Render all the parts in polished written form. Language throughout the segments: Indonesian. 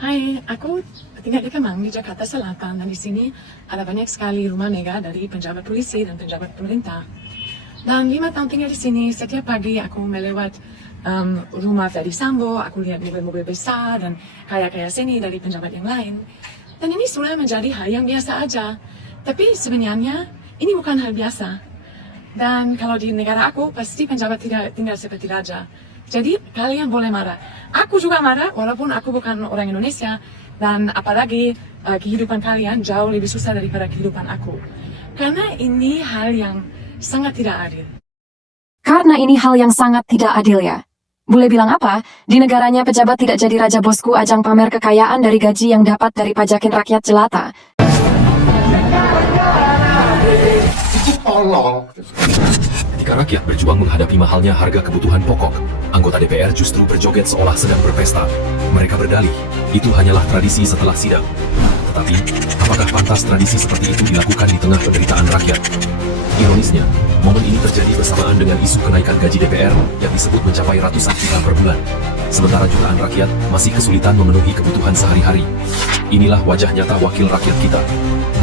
Hai, aku tinggal di Kemang, di Jakarta Selatan, dan di sini ada banyak sekali rumah mega dari pejabat polisi dan pejabat pemerintah. Dan 5 tahun tinggal di sini, setiap pagi aku melewat rumah Ferdy Sambo, aku lihat mobil-mobil besar dan kaya-kaya sini dari pejabat yang lain. Dan ini sudah menjadi hal yang biasa aja. Tapi sebenarnya ini bukan hal biasa. Dan kalau di negara aku, pasti pejabat tidak tinggal seperti raja. Jadi kalian boleh marah. Aku juga marah walaupun aku bukan orang Indonesia. Dan apalagi kehidupan kalian jauh lebih susah daripada kehidupan aku. Karena ini hal yang sangat tidak adil. Karena ini hal yang sangat tidak adil ya. Boleh bilang apa? Di negaranya pejabat tidak jadi raja bosku ajang pamer kekayaan dari gaji yang dapat dari pajakin rakyat jelata. Ketika rakyat berjuang menghadapi mahalnya harga kebutuhan pokok, anggota DPR justru berjoget seolah sedang berpesta. Mereka berdalih, itu hanyalah tradisi setelah sidang. Tetapi, apakah pantas tradisi seperti itu dilakukan di tengah penderitaan rakyat? Ironisnya, momen ini terjadi bersamaan dengan isu kenaikan gaji DPR yang disebut mencapai ratusan juta per bulan. Sementara jutaan rakyat masih kesulitan memenuhi kebutuhan sehari-hari. Inilah wajah nyata wakil rakyat kita.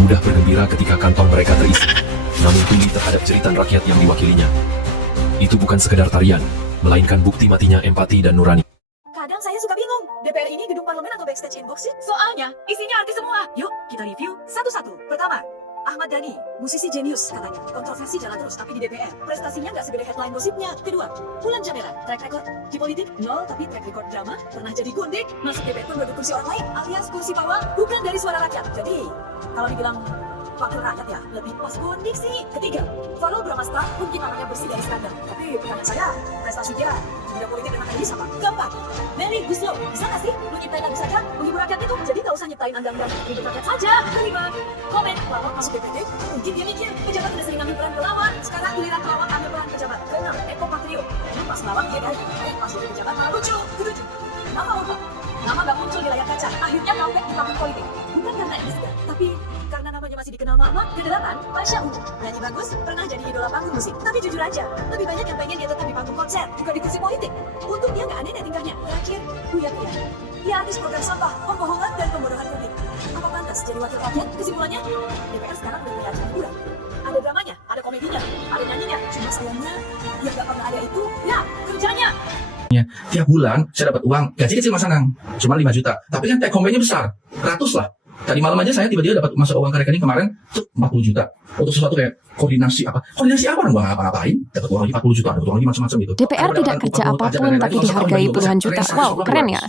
Mudah bergembira ketika kantong mereka terisi, namun tuli terhadap jeritan rakyat yang diwakilinya. Itu bukan sekedar tarian, melainkan bukti matinya empati dan nurani. Kadang saya suka bingung, DPR ini gedung parlemen atau backstage inbox sih? Soalnya, isinya artis semua. Yuk, kita review satu-satu. Pertama, Ahmad Dhani, musisi jenius katanya. Kontroversi jalan terus, tapi di DPR, prestasinya nggak segede headline gosipnya. Kedua, Bulan Jamela, track record di politik nol, tapi track record drama, pernah jadi gundik, masuk DPR pun berdua kursi orang lain, alias kursi bawah, bukan dari suara rakyat. Jadi, kalau dibilang wakil rakyat ya, lebih pas gundik sih. Ketiga, Farul Bramasta mungkin namanya bersih dari skandal, tapi pertanyaan saya, prestasi dia di bidang politik dan akademis apa? Keempat, Melly Guslo, bisa nggak sih lu nyiptain lagu saja menghibur rakyat itu? Jadi nggak usah nyiptain undang-undang ribut rakyat saja. Kelima, Komen, pelawak masuk DPD, mungkin dia mikir pejabat udah sering ambil peran pelawak, sekarang giliran pelawak ambil peran pejabat. Keenam, Eko Patrio, dulu pas pelawak dia kan, pas jadi pejabat malah lucu. Ketujuh, nama apa? Nama nggak muncul di layar kaca, akhirnya comeback di panggung politik. Bukan karena ini sudah, tapi karena namanya masih dikenal mama. Kedelapan, Pasha Ungu, nyanyi bagus, pernah jadi idola panggung musik. Tapi jujur aja, lebih banyak yang pengen dia tetap di panggung konser, bukan di kursi politik. Untuk dia nggak aneh deh tingkahnya. Terakhir, Buya Pia. Dia artis program sampah, pembohongan dan pembodohan publik. Apa pantas jadi wakil rakyat? Kesimpulannya, DPR sekarang udah mulai hiburan. Ada dramanya, ada komedinya, ada nyanyinya. Cuma sayangnya, yang nggak pernah ada itu, ya kerjanya. Tiap bulan saya dapat uang gaji kecil Mas Anang cuma 5 juta, tapi kan take home-nya besar, ratus lah. Tadi malam aja saya tiba-tiba dapat masuk uang ke rekening kemarin 40 juta untuk sesuatu kayak koordinasi apa orang gua ngapa-ngapain dapat uang lagi 40 juta, dapat uang lagi macam-macam gitu. DPR tidak kerja apapun tapi dihargai puluhan juta. Wow, keren ya.